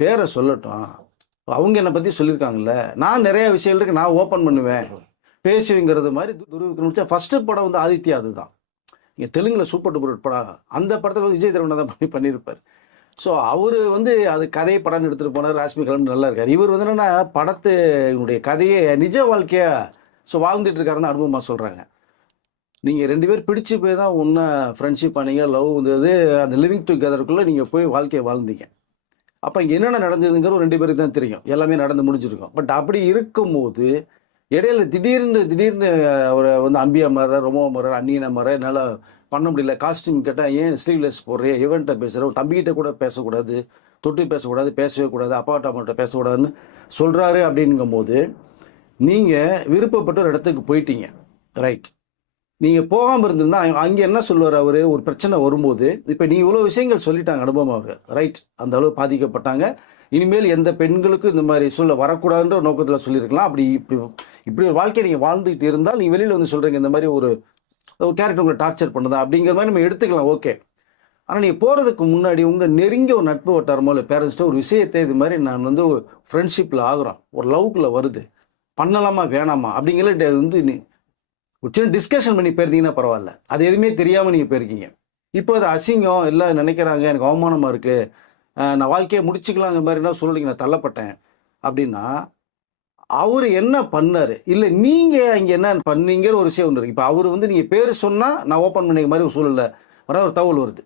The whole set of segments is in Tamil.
பேரை சொல்லட்டும், அவங்க என்னை பற்றி சொல்லியிருக்காங்கல்ல, நான் நிறைய விஷயங்கள் இருக்கு, நான் ஓப்பன் பண்ணுவேன் பேசுவேங்கிறது மாதிரி துருவிக்ரம் ஃபர்ஸ்ட் படம் வந்து ஆதித்யா. அதுதான் இங்கே தெலுங்கில் சூப்பர் டூப்பர் படம். அந்த படத்தில் வந்து விஜய் தேவனை தான் பண்ணியிருப்பார். ஸோ அவர் வந்து அது கதையை படம் எடுத்துகிட்டு போனார். ராஷ்மி கலந்து நல்லா இருக்கார். இவர் வந்து என்னென்னா படத்தினுடைய கதையை நிஜ வாழ்க்கையாக வாழ்ந்துட்டு இருக்காருன்னு அனுபவமாக சொல்கிறாங்க. நீங்கள் 2 பேர் பிடிச்சி போய் தான் ஒன்றா ஃப்ரெண்ட்ஷிப் பண்ணீங்க, லவ் வந்தது, அந்த லிவிங் டுகெதருக்குள்ளே நீங்கள் போய் வாழ்க்கையை வாழ்ந்தீங்க. அப்போ இங்கே என்னென்ன நடந்ததுங்கிறது 2 பேருக்கு தான் தெரியும். எல்லாமே நடந்து முடிஞ்சிருக்கும். பட் அப்படி இருக்கும்போது இடையில திடீர்னு அவரை வந்து அம்பியா மாற, ரொம்போ மாற, அந்நியனை மாற, என்னால் பண்ண முடியல. காஸ்டியூம் கேட்டால் ஏன் ஸ்லீவ்லெஸ் போடுறே, இவன்ட்ட பேசுகிற, தம்பிக்கிட்ட கூட பேசக்கூடாது, தொட்டு பேசக்கூடாது, பேசவே கூடாது, அப்பாட்ட அம்மாட்ட பேசக்கூடாதுன்னு சொல்கிறாரு. அப்படிங்கும்போது நீங்கள் விருப்பப்பட்ட ஒரு இடத்துக்கு போயிட்டீங்க, ரைட். நீங்கள் போகாமல் இருந்திருந்தா அங்கே என்ன சொல்லுவார் அவர்? ஒரு பிரச்சனை வரும்போது, இப்போ நீங்கள் இவ்வளோ விஷயங்கள் சொல்லிட்டாங்க அனுபவமாக, ரைட். அந்த அளவு பாதிக்கப்பட்டாங்க. இனிமேல் எந்த பெண்களுக்கும் இந்த மாதிரி சொல்ல வரக்கூடாதுன்ற நோக்கத்தில் சொல்லியிருக்கலாம். இப்படி ஒரு வாழ்க்கையை நீங்கள் வாழ்ந்துகிட்டு இருந்தால் நீங்கள் வெளியில் வந்து சொல்கிறீங்க இந்த மாதிரி ஒரு கேரக்டர் உங்களை டார்ச்சர் பண்ணுதா அப்படிங்கிற மாதிரி நம்ம எடுத்துக்கலாம், ஓகே. ஆனால் நீங்கள் போகிறதுக்கு முன்னாடி உங்கள் நெருங்கிய ஒரு நட்பு வட்டாரமோ இல்லை பேரண்ட்ஸ்ட்டோ ஒரு விஷயத்தை இது மாதிரி நான் வந்து ஒரு ஃப்ரெண்ட்ஷிப்பில் ஆகுறோம், ஒரு லவ்க்குள்ளே வருது, பண்ணலாமா வேணாமா அப்படிங்கிற வந்து ஒரு சின்ன டிஸ்கஷன் பண்ணி போயிருந்தீங்கன்னா பரவாயில்ல. அது எதுவுமே தெரியாமல் நீங்கள் போயிருக்கீங்க. இப்போ அது அசிங்கம் எல்லாம் நினைக்கிறாங்க, எனக்கு அவமானமாக இருக்குது, நான் வாழ்க்கையை முடிச்சுக்கலாங்கிற மாதிரினா சொல்லிங்க, நான் தள்ளப்பட்டேன் அப்படின்னா அவர் என்ன பண்ணார், இல்லை நீங்கள் இங்கே என்ன பண்ணீங்கிற ஒரு விஷயம் ஒன்று இருக்குது. இப்போ அவர் வந்து நீங்கள் பேர் சொன்னால் நான் ஓப்பன் பண்ணிக்க மாதிரி ஒரு சூழலில் வர ஒரு தகவல் வருது.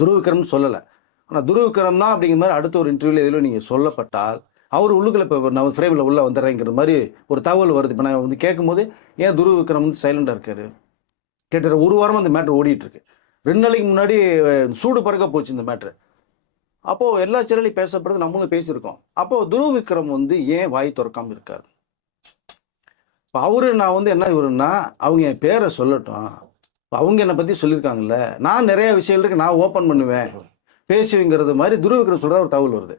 துருவிக்ரம்னு சொல்லலை, ஆனால் துருவிக்ரம் தான் அப்படிங்கிற மாதிரி அடுத்த ஒரு இன்டர்வியூவில் எதிலும் நீங்கள் சொல்லப்பட்டால் அவர் உள்ளுக்குள்ள இப்போ நான் ஃப்ரேமில் உள்ளே வந்துடுறேங்கிற மாதிரி ஒரு தகவல் வருது. இப்போ நான் வந்து கேட்கும்போது ஏன் துருவிக்ரம் வந்து சைலண்டாக இருக்காரு? கேட்ட ஒரு வாரமாக அந்த மேட்ரு ஓடிட்டுருக்கு. 2 நாளைக்கு முன்னாடி சூடு பறக்க போச்சு இந்த மேட்ரு. அப்போது எல்லா சேனலையும் பேசப்படுறது, நம்மளும் பேசியிருக்கோம். அப்போது துருவிக்ரம் வந்து ஏன் வாய் திறக்காமல் இருக்கார்? இப்போ அவரு நான் வந்து என்ன இவருன்னா அவங்க என் பேரை சொல்லட்டும், அவங்க என்னை பற்றி சொல்லியிருக்காங்கல்ல, நான் நிறைய விஷயங்கள் இருக்கு, நான் ஓப்பன் பண்ணுவேன் பேசுவேங்கிறது மாதிரி துருவிக்ரம் சொல்கிற ஒரு தகவல் வருது.